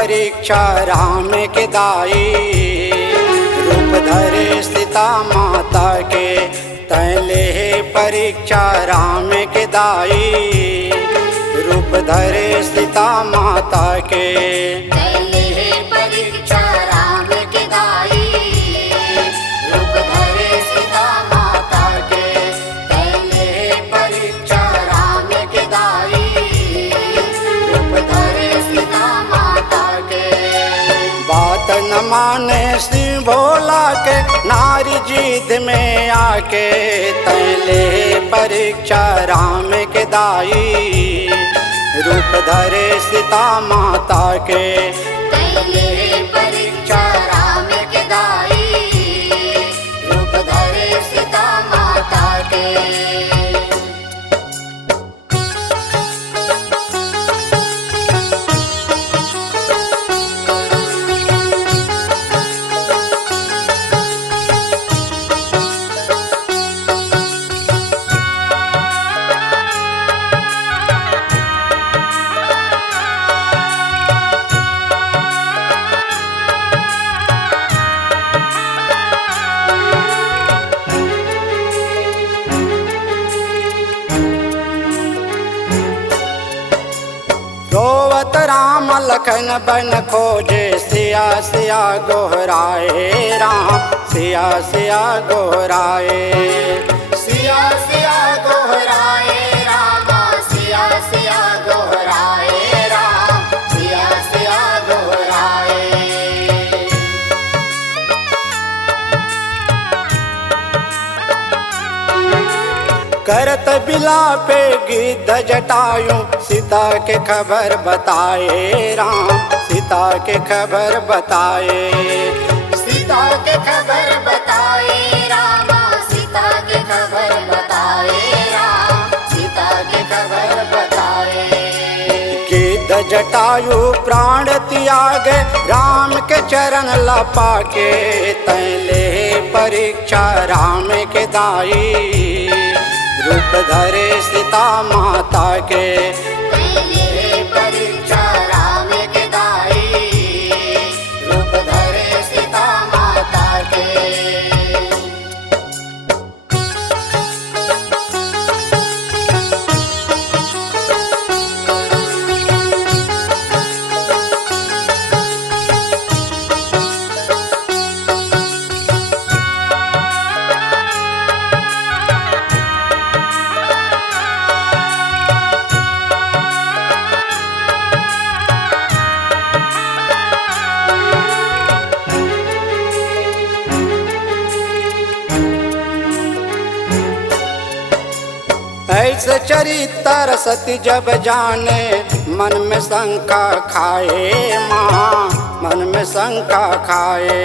परीक्षा राम के दाई। रूप धरे सीता माता के तैले परीक्षा राम के दाई। रूप धरे सीता माता के तैले परीक्षा राम के दाई। रूप धरे सीता माता के तैले परीक्षा राम के दाई। रूप धरे सीता माता के बात न माने शिव भोला के नारी जीत में आके तैले परीक्षा राम के दाई। रूप धरे सीता माता के तैले परीक्षा राम के दाई। रूप धरे सीता माता के रोवत राम लखन बन खोजे सिया सिया गोहराए राम। सिया सिया गोहराए सिया सिया गोहराए राम। सिया सिया गोहराए राम। सिया सिया गोहराए करत बिलापे गिद्ध जटायु सीता के खबर बताए राम। सीता के खबर बताए सीता के खबर बताए राम। सीता के खबर बताए राम। सीता के खबर बताए गिद्ध जटायु प्राण त्यागे राम के चरण लपा के तैले परीक्षा राम के दाई। रूप धरे सीता माता के तैले परीक्षा राम के दाई। रूप धरे सीता माता के ऐसे चरित्र सती जब जाने मन में शंका खाए माँ। मन में शंका खाए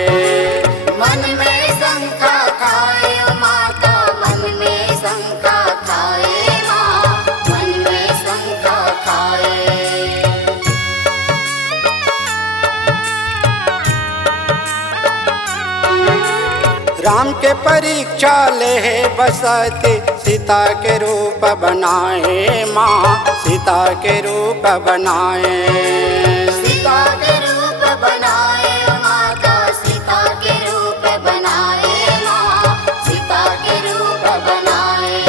मन में शंका खाए माता। मन में शंका खाए माँ। मन में शंका खाए राम के परीक्षा ले बसती सीता के रूप बनाए माँ। सीता के रूप बनाए सीता के रूप बनाए माता। सीता के रूप बनाए माँ। सीता के रूप बनाए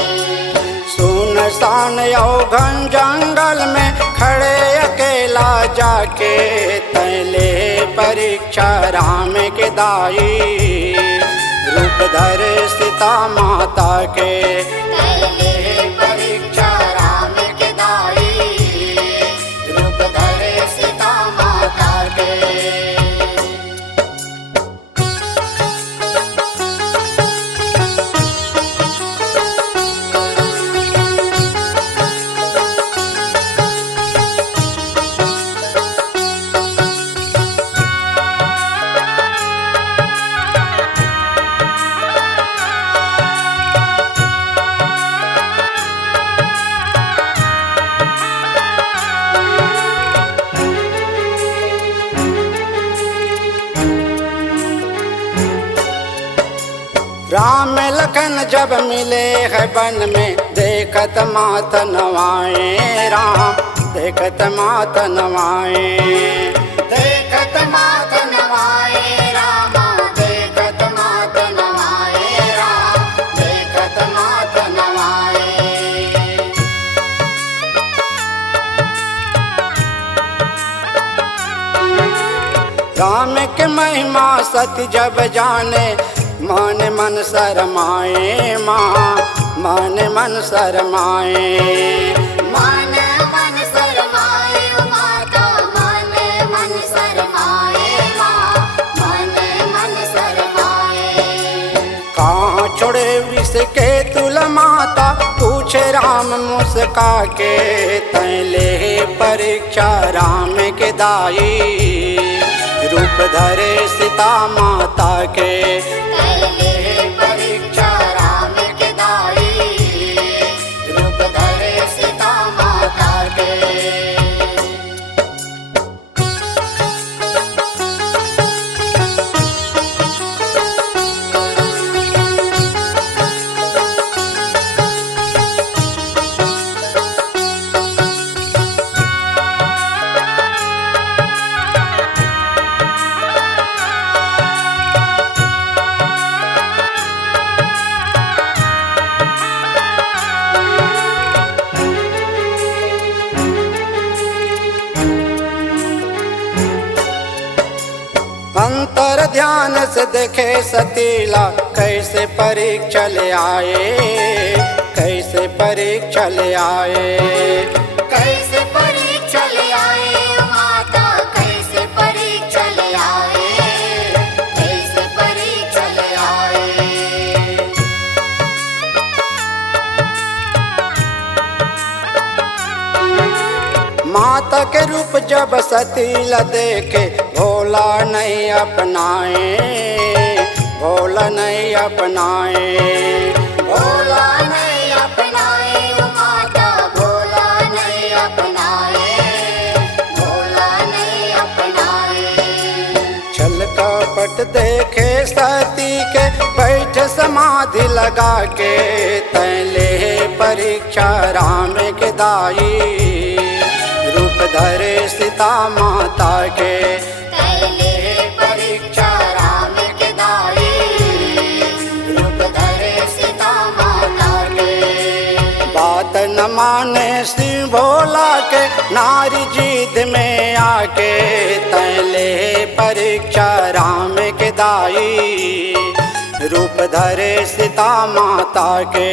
सुनसान औघन जंगल में खड़े अकेला जाके तैले परीक्षा राम के दाई। रूप धरे सीता माता के तैले परीक्षा राम के दाई। रूप धरे सीता माता के राम लखन जब मिले है वन में देखत मात नवाए राम देखत मात नवाए देखत मात नवाए रामा, देखत मात नवाए राम, देखत मात नवाए। राम के महिमा सत्य जब जाने, मन मन शरमाए माँ, मन मन शरमाए। मन मन शरमाए माता, मन मन शरमाए माँ, मन मन शरमाए। कहाँ छोड़े विष के तुल माता, पूछे राम मुस्का के, तैले परीक्षा राम के दाई, रूप धरे सीता माता के। तैले परीक्षा राम के दाई, रूप धरे सीता माता के। अंतर ध्यान से देखे सतीला, कैसे परीक्षा ले आए, कैसे परीक्षा ले आए। कैसे परीक्षा ले आए माता, कैसे परीक्षा ले आए, कैसे परीक्षा ले आए। माता के रूप जब सतीला देखे, भोला नहीं अपनाए, भोला नहीं अपनाए। भोला नहीं अपनाए माता, भोला नहीं अपनाए, भोला नहीं अपनाए। छल कपट देखे सती के, बैठ समाधि लगा के, तैले परीक्षा राम के दाई, रूप धरे सीता माता के। तैले परीक्षा राम के दाई, रूप धरे सीता माता के। बात न माने शिव भोला के, नारी जीत में आके, तैले परीक्षा राम के दाई, रूप धरे सीता माता के।